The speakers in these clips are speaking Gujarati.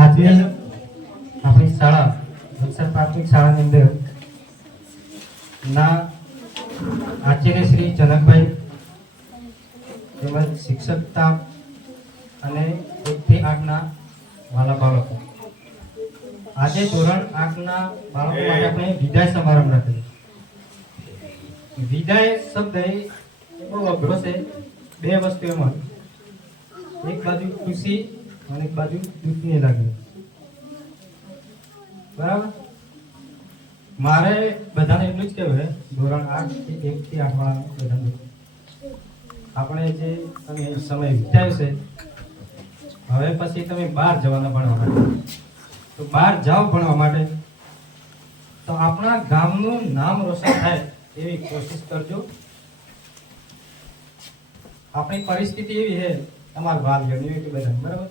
આજે આપણી શાળા વલસાડ પ્રાથમિક શાળાની અંદર ના આચાર્ય શ્રી જનકભાઈ તેમજ શિક્ષક સ્ટાફ અને 1 થી 8 ના વાલા બાળકો, આજે ધોરણ 8 ના બાળકો માટે આપણે વિદાય સમારંભ રાખીએ. વિદાય શબ્દ એ બહુ અઘરો છે. બે વસ્તુ એમાં, એક બાજુ ખુશી અને એક બાજુ દુઃખની લાગણી. બરાબર. મારે બધાને એટલું જ કહેવું છે, ધોરણ 8 થી 1 થી 8 વાળા બધાને, આપણે જે તમે સમય વિતાવ્યો છે, હવે પછી તમે બહાર જવાના ભણવા માટે, તો બહાર જાઓ ભણવા માટે, તો આપણા ગામનું નામ રોશન થાય એવી કોશિશ કરજો. આપણી પરિસ્થિતિ એવી છે, તમારા વાલીઓની એવી બધા, બરાબર,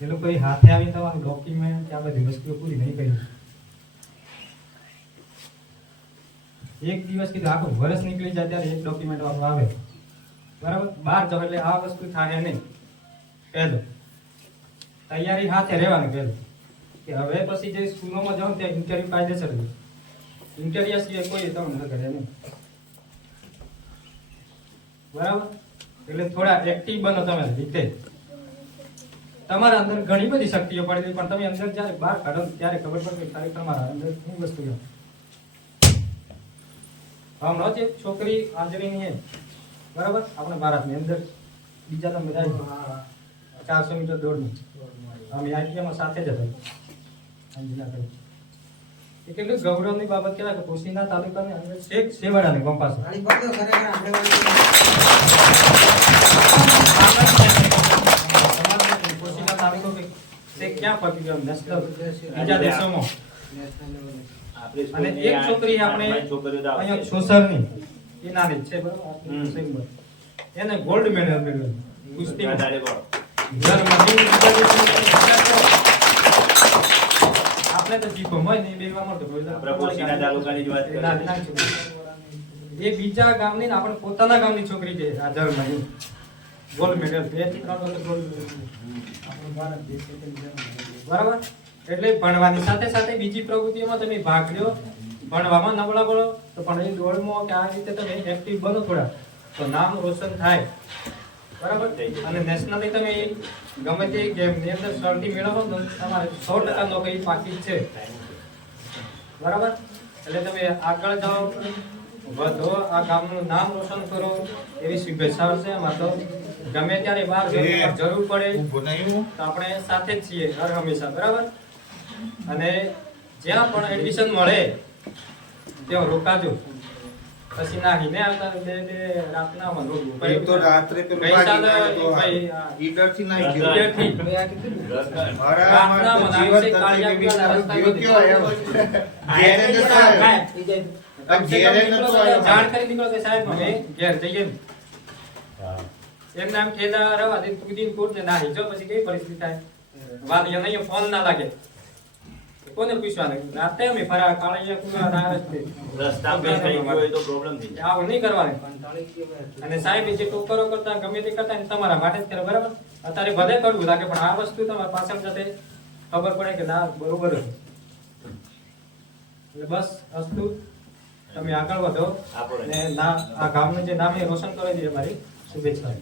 એ લોકો હાથે આવી તમારું ડોક્યુમેન્ટ આ બધી વસ્તુઓ પૂરી નહીં કરી. એક દિવસ કીધું આખું વર્ષ નીકળી જાય ત્યારે એક ડોક્યુમેન્ટ વાળું આવે, બરાબર. બહાર જાવ એટલે આ વસ્તુ થાય નહીં. પહેલું તૈયારી હાથે રહેવાની. પહેલું કે હવે પછી જે સ્કૂલોમાં જાઓ ત્યાં ઇન્ટરવ્યુ કાયદેસર છે. ઇન્ટરવ્યુ સિવાય કોઈ તમને ન કરે નહીં, બરાબર. એટલે થોડા એક્ટિવ બનો તમે રીતે. તમારા અંદર ઘણી બધી શક્તિઓ પડેલી, પણ તમે અંદર જ્યારે બહાર કાઢો ત્યારે ખબર પડે કે ખરેખર તમારા અંદર શું વસ્તુ છે. હમણાં જે છોકરી હાજરીની છે, બરાબર, આપણે ભારતની અંદર બીજા તમે બધા 400 મીટર દોડનું અમે આઈટીઆઈમાં સાથે જ હતા. એ કેટલું ગૌરવની બાબત કહેવાય કે કોશીના તાલુકાની અંદર છેક સેવાડાની કંપાસ કોશીના તાલુકો ક્યાં પહોંચી ગયો નેશનલ બીજા દેશોમાં. અને એક છોકરી આપણે અહીંયા સોસરની એ નાની છે, બરાબર, એને ગોલ્ડ મેડલ મેળવ્યો કુસ્તીમાં. આપણે તો જીકો હોય ને બેવા મળતો એ બીજા ગામની આપણે પોતાના ગામની છોકરી છે. આ જર્મની ગોલ્ડ મેડલ 2 થી 3 વખત ગોલ્ડ મેડલ, બરાબર. એટલે ભણવાની સાથે સાથે બીજી પ્રવૃત્તિઓમાં તમે ભાગ લ્યો. ભણવામાં નબળા પડો તો પણ એ દોડમાં કે આ રીતે તમે એક્ટિવ બનો થોડા, તો નામ રોશન થાય, બરાબર. અને નેશનલી તમે ગમે તે ગેમની અંદર સર્ટી મેળવો તો તમારે 100% નોકરી પાકી છે, બરાબર. એટલે તમે આગળ જાઓ, વધો, આ ગામનું નામ રોશન કરો એવી શુભેચ્છાઓ છે. એમાં તો ગમે ત્યારે બહાર જરૂર પડે તો આપણે સાથે જ છીએ હર હંમેશા, બરાબર. અને જ્યાં પણ એડમિશન મળે ત્યાં રોકાજો. પછી નાહીને આવતા બે રાતના તો રાત્રે ઈડર થી નાહી ગયો જાણ કરી દીકરો કે સાહેબ અમે ઘેર જઈએ. એમ નામ ખેદા રવા દે કુદીન કોટ ને નાહી જો. પછી કઈ પરિસ્થિતિ થાય, વાલીઓ નહીં ફોન ના લાગે, કોને પૂછવાનું? રાતે અમે ફરા કાળિયા કુવા ના રસ્તા બે થઈ ગયો તો પ્રોબ્લેમ થઈ જાય. આવું નહીં કરવાનું. અને સાહેબ જે ટોકરો કરતા ગમે તે કરતા તમારા માટે જ કરે, બરાબર. અત્યારે ભલે કરવું લાગે પણ આ વસ્તુ તમારા પાછળ જતે ખબર પડે કે ના બરોબર છે. એટલે બસ અસ્તુ, તમે આગળ વધો અને આ ગામનું જે નામ એ રોશન કરે છે. અમારી શુભેચ્છા.